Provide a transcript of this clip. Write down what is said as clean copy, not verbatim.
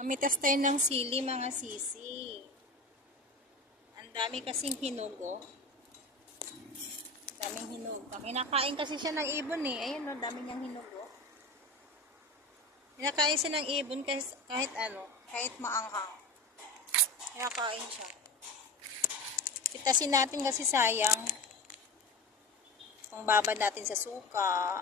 Mamitas tayo ng sili, mga sisi. Ang dami kasing hinugo. Daming hinugo. Kinakain kasi siya ng ibon eh. Ayun o, dami niyang hinugo. Kinakain siya ng ibon kahit ano, kahit maanghang. Kinakain siya. Pitasin natin kasi sayang. Kung babad natin sa suka.